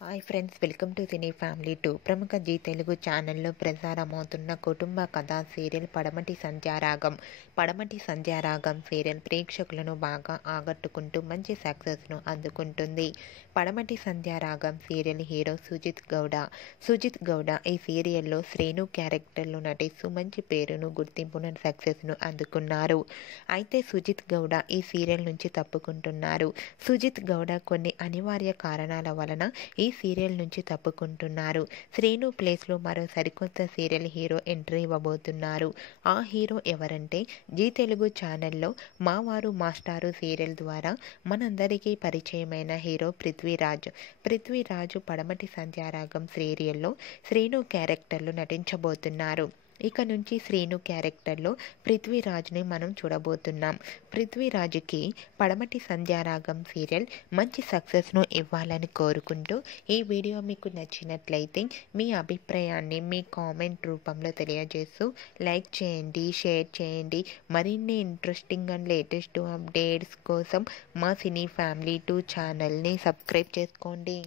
Hi friends, welcome to cine family 2. ప్రముఖ G Telugu ఛానల్లో ప్రసారమవుతున్న కుటుంబ కథా సీరియల్ పడమటి సంధ్యారాగం సీరియల్ ప్రేక్షకులను బాగా ఆకట్టుకుంటూ మంచి సక్సెస్ను అందుకుంటుంది. పడమటి సంధ్యారాగం సీరియల్ హీరో సుజిత్ గౌడ ఈ సీరియల్లో శ్రేణు క్యారెక్టర్లో నటిస్తూ మంచి పేరును, గుర్తింపును, సక్సెస్ను అందుకున్నారు. అయితే సుజిత్ గౌడ ఈ సీరియల్ నుంచి తప్పుకుంటున్నారు. సుజిత్ గౌడ కొన్ని అనివార్య కారణాల వలన ఈ సీరియల్ నుంచి తప్పుకుంటున్నారు. శ్రీను ప్లేస్లో మరో సరికొత్త సీరియల్ హీరో ఎంట్రీ ఇవ్వబోతున్నారు. ఆ హీరో ఎవరంటే జీ తెలుగు ఛానల్లో మా వారు మాస్టారు సీరియల్ ద్వారా మనందరికీ పరిచయమైన హీరో పృథ్వీరాజు పడమటి సంధ్యారాగం సీరియల్లో శ్రీను క్యారెక్టర్లో నటించబోతున్నారు. ఇక నుంచి శ్రీను క్యారెక్టర్లో పృథ్వీరాజ్ని మనం చూడబోతున్నాం. పృథ్వీరాజుకి పడమటి సంధ్యారాగం సీరియల్ మంచి సక్సెస్ను ఇవ్వాలని కోరుకుంటూ ఈ వీడియో మీకు నచ్చినట్లయితే మీ అభిప్రాయాన్ని మీ కామెంట్ రూపంలో తెలియజేస్తూ లైక్ చేయండి, షేర్ చేయండి. మరిన్ని ఇంట్రెస్టింగ్ అండ్ లేటెస్ట్ అప్డేట్స్ కోసం మా సినీ ఫ్యామిలీ 2 ఛానల్ని సబ్స్క్రైబ్ చేసుకోండి.